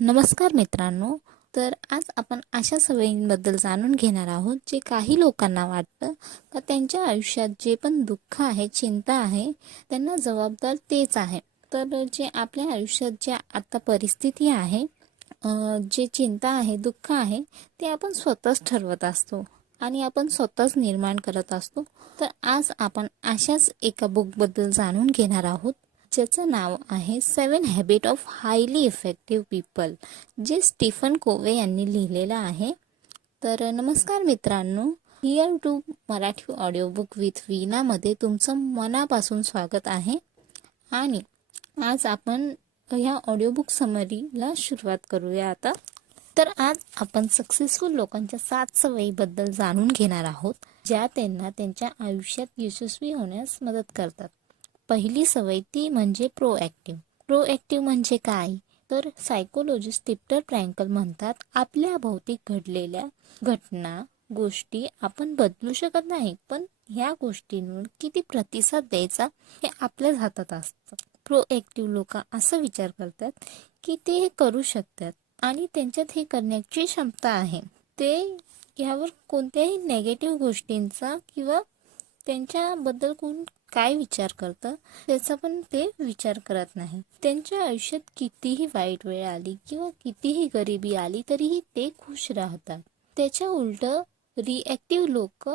नमस्कार मित्रांनो. तर आज आपण अशा सवयींबद्दल जाणून घेणार आहोत जे काही लोकांना वाटतं का त्यांच्या आयुष्यात जे पण दुःख आहे, चिंता आहे, त्यांना जबाबदार तेच आहे. तर जे आपल्या आयुष्यात ज्या आता परिस्थिती आहे, जे चिंता आहे, दुःख आहे, ते आपण स्वतःच ठरवत असतो आणि आपण स्वतःच निर्माण करत असतो. तर आज आपण अशाच एका बुकबद्दल जाणून घेणार आहोत ज्याचं नाव आहे 7 habit of highly effective people, जे स्टीफन कोवे यांनी लिहिलेलं आहे. तर नमस्कार मित्रांनो, here to Marathi audio book with वीणामध्ये तुमचं मनापासून स्वागत आहे. आणि आज आपण ह्या ऑडिओबुक समरीला सुरुवात करूया आता. तर आज आपण सक्सेसफुल लोकांच्या 7 सवयीबद्दल जाणून घेणार आहोत ज्या त्यांना त्यांच्या आयुष्यात यशस्वी होण्यास मदत करतात. पहिली सवय ती म्हणजे प्रोॲक्टिव्ह. प्रोॲक्टिव्ह म्हणजे काय? तर सायकोलॉजिस्ट विक्टर फ्रँकल म्हणतात, आपल्या भोवती घडलेल्या घटना, गोष्टी आपण बदलू शकत नाही, पण ह्या गोष्टींवर किती प्रतिसाद द्यायचा हे आपल्याच हातात असतं. प्रोॲक्टिव्ह लोक असा विचार करतात की ते हे करू शकतात आणि त्यांच्यात हे करण्याची क्षमता आहे. ते ह्यावर कोणत्याही नेगेटिव्ह गोष्टींचा किंवा त्यांच्याबद्दल कोण काय विचार करतं त्याचा पण ते विचार करत नाही. त्यांच्या आयुष्यात कितीही वाईट वेळ आली किंवा कितीही गरिबी आली तरीही ते खुश राहतात. त्याच्या उलट रिॲक्टिव्ह लोक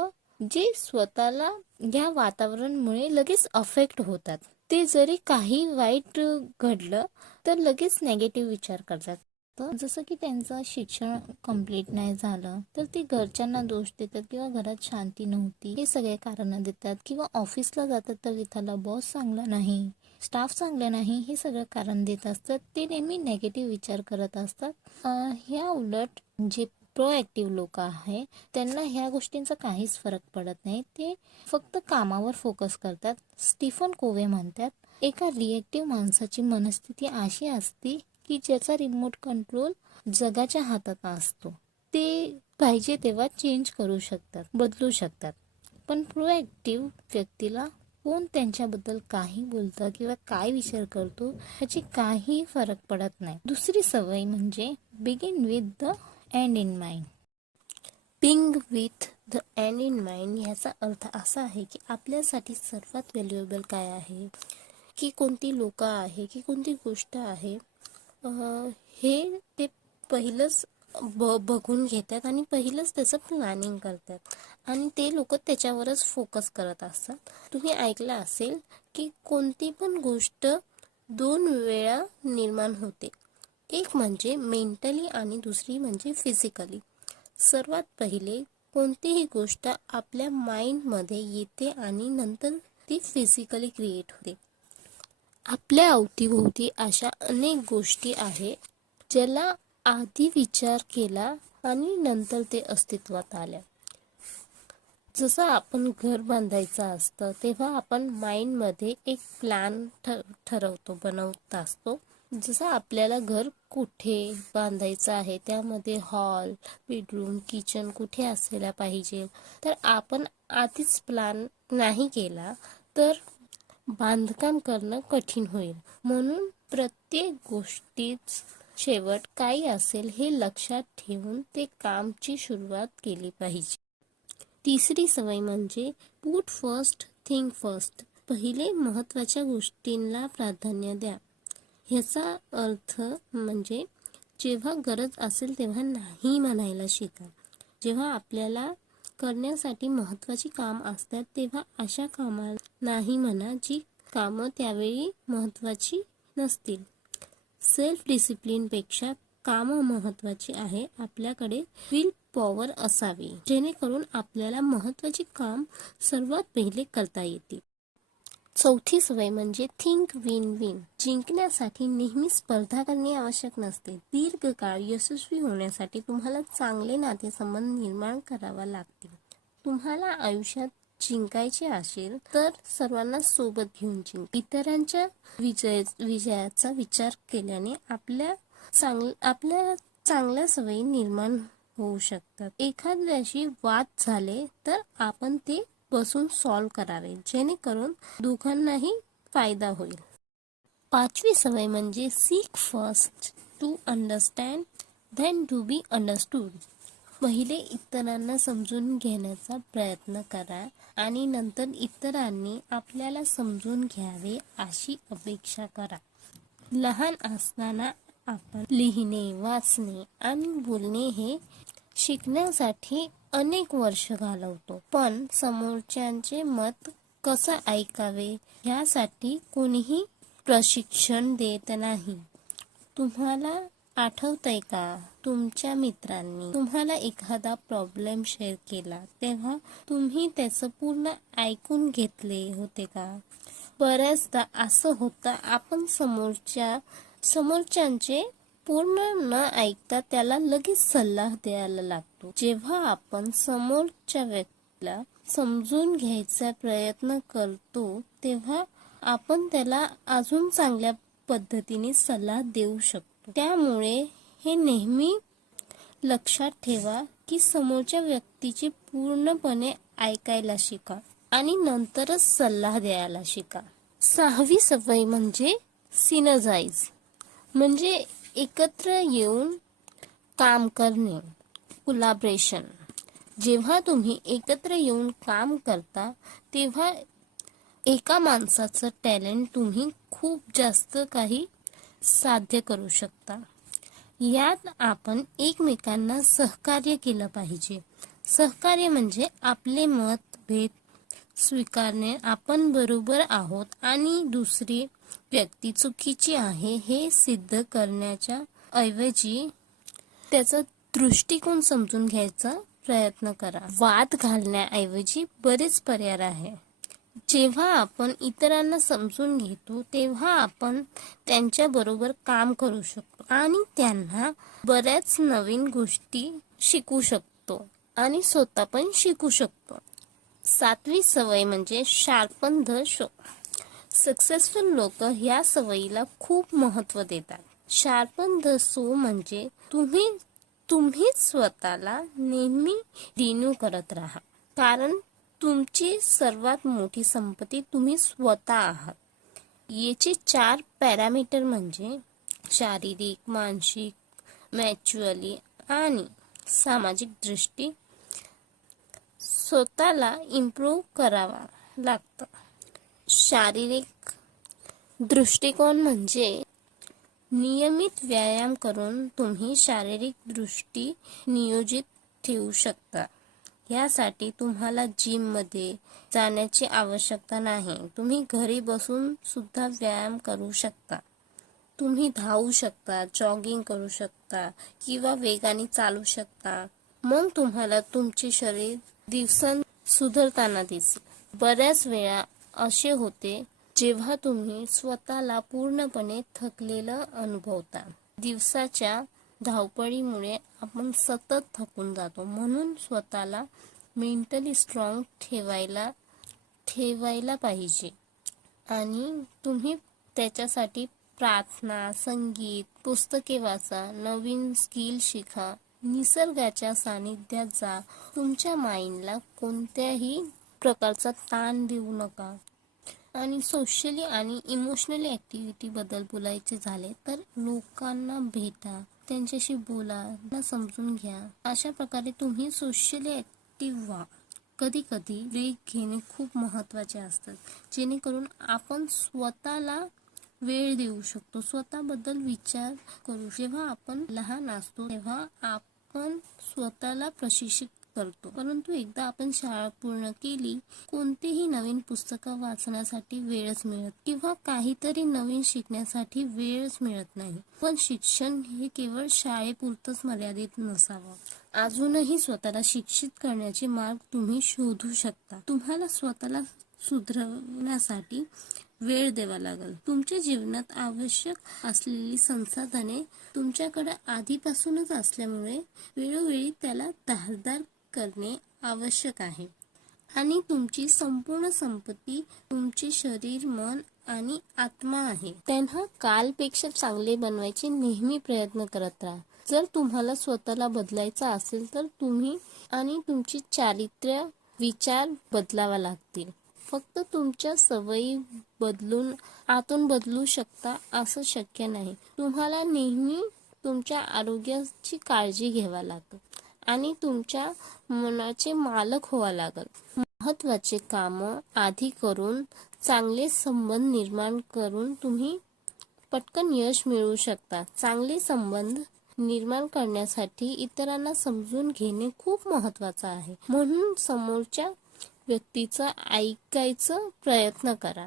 जे स्वतःला या वातावरणामुळे लगेच अफेक्ट होतात. ते जरी काही वाईट घडलं तर लगेच नेगेटिव्ह विचार करतात. जसं की त्यांचं शिक्षण कंप्लीट नाही झालं तर ते घरच्यांना दोष देतात किंवा घरात शांती नव्हती हे सगळे कारण देतात, किंवा ऑफिसला जातात तर तिथला बॉस चांगला नाही, स्टाफ चांगला नाही, हे सगळं कारण देत असतात. ते नेहमी नेगेटिव्ह विचार करत असतात. ह्या उलट जे प्रोॲक्टिव्ह लोक आहे त्यांना ह्या गोष्टींचा काहीच फरक पडत नाही. ते फक्त कामावर फोकस करतात. स्टीफन कोवे म्हणतात, एका रिॲक्टिव्ह माणसाची मनस्थिती अशी असते की ज्याचा रिमोट कंट्रोल जगाच्या हातात असतो. ते पाहिजे तेव्हा चेंज करू शकतात, बदलू शकतात. पण प्रोॲक्टिव्ह व्यक्तीला कोण त्यांच्याबद्दल काही बोलतं किंवा काय विचार करतो याची काही फरक पडत नाही. दुसरी सवय म्हणजे begin with the end in mind. बिंग with the end in mind ह्याचा अर्थ असा आहे की आपल्यासाठी सर्वात व्हॅल्युएबल काय आहे, की कोणती लोक आहे, की कोणती गोष्ट आहे, हे ते पहिलंच बघून घेतात आणि पहिलंच त्याचं प्लॅनिंग करतात आणि ते लोक त्याच्यावरच फोकस करत असतात. तुम्ही ऐकलं असेल की कोणती पण गोष्ट 2 वेळा निर्माण होते, एक म्हणजे मेंटली आणि दुसरी म्हणजे फिजिकली. सर्वात पहिले कोणतीही गोष्ट आपल्या माइंडमध्ये येते आणि नंतर ती फिजिकली क्रिएट होते. आपल्या अवतीभोवती अशा अनेक गोष्टी आहेत ज्याला आधी विचार केला आणि नंतर ते अस्तित्वात आल्या. जसं आपण घर बांधायचं असतं तेव्हा आपण माइंडमध्ये एक प्लॅन ठरवतो, बनवत असतो. जसं आपल्याला घर कुठे बांधायचं आहे, त्यामध्ये हॉल, बेडरूम, किचन कुठे असायला पाहिजे, तर आपण आधीच प्लॅन नाही केला तर बांधकाम करणं कठीण होईल. म्हणून प्रत्येक गोष्टीत शेवट काय असेल हे लक्षात ठेवून ते कामची सुरुवात केली पाहिजे. तिसरी सवय म्हणजे पुट फर्स्ट, थिंक फर्स्ट. पहिले महत्त्वाच्या गोष्टींना प्राधान्य द्या. ह्याचा अर्थ म्हणजे जेव्हा गरज असेल तेव्हा नाही म्हणायला शिका. जेव्हा आपल्याला करण्यासाठी महत्त्वाची काम असतात तेव्हा अशा कामाला नाही म्हणा जी कामं त्यावेळी महत्त्वाची नसतील. सेल्फ डिसिप्लिनपेक्षा कामं महत्त्वाची आहे. आपल्याकडे विल पॉवर असावी जेणेकरून आपल्याला महत्त्वाची काम सर्वात पहिले करता येते. चौथी सवय म्हणजे थिंक विन विन. जिंकण्यासाठी नेहमी स्पर्धा करणे आवश्यक नसते. दीर्घकाळ यशस्वी होण्यासाठी तुम्हाला चांगले नातेसंबंध निर्माण करावा लागतील. तुम्हाला आयुष्यात जिंकायचे असेल तर सर्वांना सोबत घेऊन जिंका. इतरांच्या विजयाचा विचार केल्याने आपल्या चांगल्या सवयी निर्माण होऊ शकतात. एखाद्याशी वाद झाले तर आपण ते बसून सॉल्व्ह करावे जेणेकरून दोघांनाही फायदा होईल. 5वी सवय म्हणजे seek first, to understand then to be understood. पहिले इतरांना समजून घेण्याचा प्रयत्न करा आणि नंतर इतरांनी आपल्याला समजून घ्यावे अशी अपेक्षा करा. लहान असताना आपण लिहिणे, वाचणे आणि बोलणे हे शिकण्यासाठी अनेक वर्ष घालवतो, पण समोरच्यांचे मत कसं ऐकावे यासाठी कोणीही प्रशिक्षण देत नाही. तुम्हाला आठवतंय का, तुमच्या मित्रांनी तुम्हाला एखादा प्रॉब्लेम शेअर केला तेव्हा तुम्ही त्याचं पूर्ण ऐकून घेतले होते का? बऱ्याचदा असं होतं, आपण समोरच्यांचे पूर्ण न ऐकता त्याला लगेच सल्ला द्यायला लागतो. जेव्हा आपण समोरच्या व्यक्तीला समजून घ्यायचा प्रयत्न करतो तेव्हा आपण त्याला अजून चांगल्या पद्धतीने सल्ला देऊ शकतो. त्यामुळे हे नेहमी लक्षात ठेवा की समोरच्या व्यक्तीची पूर्णपणे ऐकायला शिका आणि नंतरच सल्ला द्यायला शिका. 6वी सवय म्हणजे सिनर्जाइज, म्हणजे एकत्र येऊन काम करणे, कोलॅबोरेशन. जेव्हा तुम्ही एकत्र येऊन काम करता तेव्हा एका माणसाचं टॅलेंट तुम्ही खूप जास्त काही साध्य करू शकता. यात आपण एकमेकांना सहकार्य केलं पाहिजे. सहकार्य म्हणजे आपले मतभेद स्वीकारणे, आपण बरोबर आहोत आणि दुसरी व्यक्ती चुकीची आहे हे सिद्ध करण्याच्या ऐवजी त्याचा दृष्टिकोन समजून घ्यायचा प्रयत्न करा. वाद घालण्याऐवजी बरेच पर्याय आहे. जेव्हा आपण इतरांना समजून घेतो तेव्हा आपण त्यांच्या बरोबर काम करू शकतो आणि त्यांना बऱ्याच नवीन गोष्टी शिकू शकतो आणि स्वतः पण शिकू शकतो. 7वी सवय म्हणजे शार्पन द शो. सक्सेसफुल लोक ह्या सवयीला खूप महत्त्व देतात. शार्पन द शो म्हणजे तुम्ही स्वतःला नेहमी रिन्यू करत राहा, कारण तुमची सर्वात मोठी संपत्ती तुम्ही स्वतः आहात. याचे 4 पॅरामीटर म्हणजे शारीरिक, मानसिक, मॅच्युअली आणि सामाजिक दृष्टी स्वतःला इम्प्रूव्ह करावा लागतं. शारीरिक दृष्टिकोन म्हणजे नियमित व्यायाम करून तुम्ही शारीरिक दृष्टी नियोजित ठेवू शकता. यासाठी तुम्हाला जिममध्ये जाण्याची आवश्यकता नाही. तुम्ही घरी बसून सुद्धा व्यायाम करू शकता. तुम्ही धावू शकता, जॉगिंग करू शकता किंवा वेगाने चालू शकता. मग तुम्हाला तुमचे शरीर दिवसांदिवस सुधारताना दिसेल. बऱ्याच वेळा असे होते जेव्हा तुम्ही स्वतःला पूर्णपणे थकलेलं अनुभवता. दिवसाच्या धावपळीमुळे आपण सतत थकून जातो, म्हणून स्वतःला मेंटली स्ट्रॉंग ठेवायला पाहिजे आणि तुम्ही त्याच्यासाठी प्रार्थना, संगीत, पुस्तके वाचा, नवीन स्किल शिका, निसर्गाच्या सानिध्यात जा. तुमच्या माइंडला कोणत्याही प्रकारचा ताण देऊ नका. आणि सोशली आणि इमोशनली ॲक्टिव्हिटी बद्दल बोलायचे झाले तर लोकांना भेटा, त्यांच्याशी बोला, त्यांना समजून घ्या. अशा प्रकारे तुम्ही सोशली ॲक्टिव्ह व्हा. कधी कधी ब्रेक घेणे खूप महत्त्वाचे असतात, जेणेकरून आपण स्वतःला वेळ देऊ शकतो, स्वतःबद्दल विचार करू. जेव्हा आपण लहान असतो तेव्हा आपण स्वतःला प्रशिक्षित करतो, परंतु एकदा आपण शाळा पूर्ण केली कोणतेही नवीन पुस्तकं वाचण्यासाठी वेळच मिळत किंवा काहीतरी नवीन शिकण्यासाठी वेळच मिळत नाही. पण शिक्षण हे केवळ शाळेपुरतंच मर्यादित नसावं. अजूनही स्वतःला शिक्षित करण्याचे मार्ग तुम्ही शोधू शकता. तुम्हाला स्वतःला सुधारण्यासाठी वेळ द्यावा लागेल. तुमच्या जीवनात आवश्यक असलेली संसाधने तुमच्याकडे आधीपासूनच असल्यामुळे वेळोवेळी त्याला धारदार करणे आवश्यक आहे. आणि तुमची संपूर्ण संपत्ती तुमचे शरीर, मन आणि आत्मा आहे. त्यांना कालपेक्षा चांगले बनवायचे नेहमी प्रयत्न करत राहा. जर तुम्हाला स्वतःला बदलायचं असेल तर तुम्ही आणि तुमची चारित्र्य, विचार बदलावा लागतील. फक्त तुमच्या सवयी बदलून आतून बदलू शकता असं शक्य नाही. तुम्हाला नेहमी तुमच्या आरोग्याची काळजी घ्यावी लागेल आणि तुमच्या मनाचे मालक व्हावं लागेल. महत्त्वाचे कामं आधी करून चांगले संबंध निर्माण करून तुम्ही पटकन यश मिळवू शकता. चांगले संबंध निर्माण करण्यासाठी इतरांना समजून घेणे खूप महत्त्वाचं आहे. म्हणून समोरच्या व्यक्तीचं ऐकायचा प्रयत्न करा.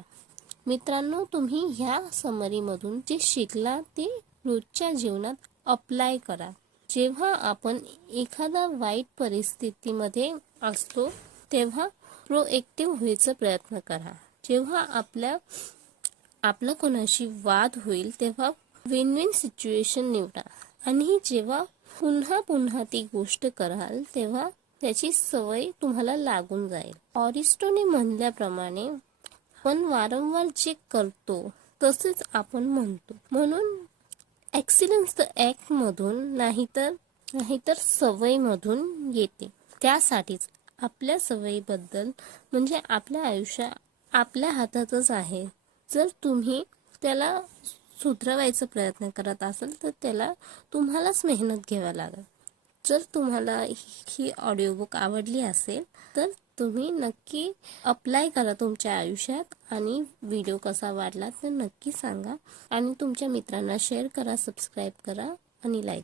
मित्रांनो, तुम्ही ह्या समरीमधून जे शिकला ते रोजच्या जीवनात अप्लाय करा. जेव्हा आपण एखाद्या वाईट परिस्थितीमध्ये असतो तेव्हा प्रोएक्टिव्ह व्हायचा प्रयत्न करा. जेव्हा आपला कोणाशी वाद होईल तेव्हा विन विन सिच्युएशन निवडा आणि जेव्हा पुन्हा पुन्हा ती गोष्ट कराल तेव्हा त्याची सवय तुम्हाला लागून जाईल. ऑरिस्टोने म्हणल्याप्रमाणे आपण वारंवार जे करतो तसेच आपण म्हणतो. म्हणून एक्सिलन्स द ऍक्ट मधून नाहीतर सवयीमधून येते. त्यासाठीच आपल्या सवयीबद्दल म्हणजे आपल्या आयुष्य आपल्या हातातच आहे. जर तुम्ही त्याला सुधरवायचा प्रयत्न करत असाल तर तुम्हालाच मेहनत घ्यावी लागेल. जर तुम्हाला ही ऑडिओ बुक आवडली असेल तर तुम्ही नक्की अप्लाय करा तुमच्या आयुष्यात आणि व्हिडिओ कसा वाटला तर नक्की सांगा आणि तुमच्या मित्रांना शेअर करा, सबस्क्राईब करा आणि लाईक